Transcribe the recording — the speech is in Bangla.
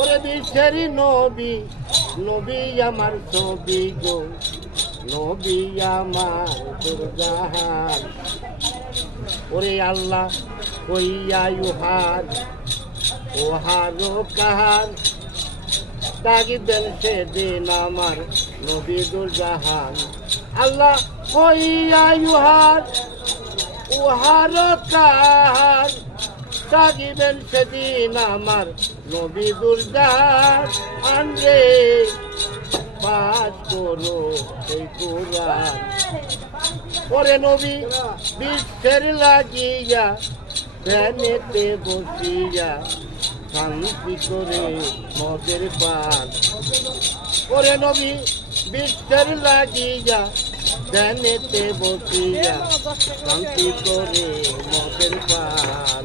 ওরে বিশ্বের নবী, নবী আমার ছবি গো, নবী আমার দুর্জাহান। ওরে আল্লাহ কইয়া ইউহার ওহার কাহার, ডাকিবেন সেদিন আমার নবী দুর্জাহান। আল্লাহ কইয়া ইউহার ওহার কাহার, ডাকিবেন সেদিন আমার নবী দুর্জাহান রে। পাঠ করো সেই কুরআন। ওরে নবী বিশ্বের লাগিয়া ধ্যানেতে বসিয়া শান্তি করে মদের পান। ওরে নবী বিশ্বের লাগিয়া ধ্যানেতে বসিয়া শান্তি করে মদের পান।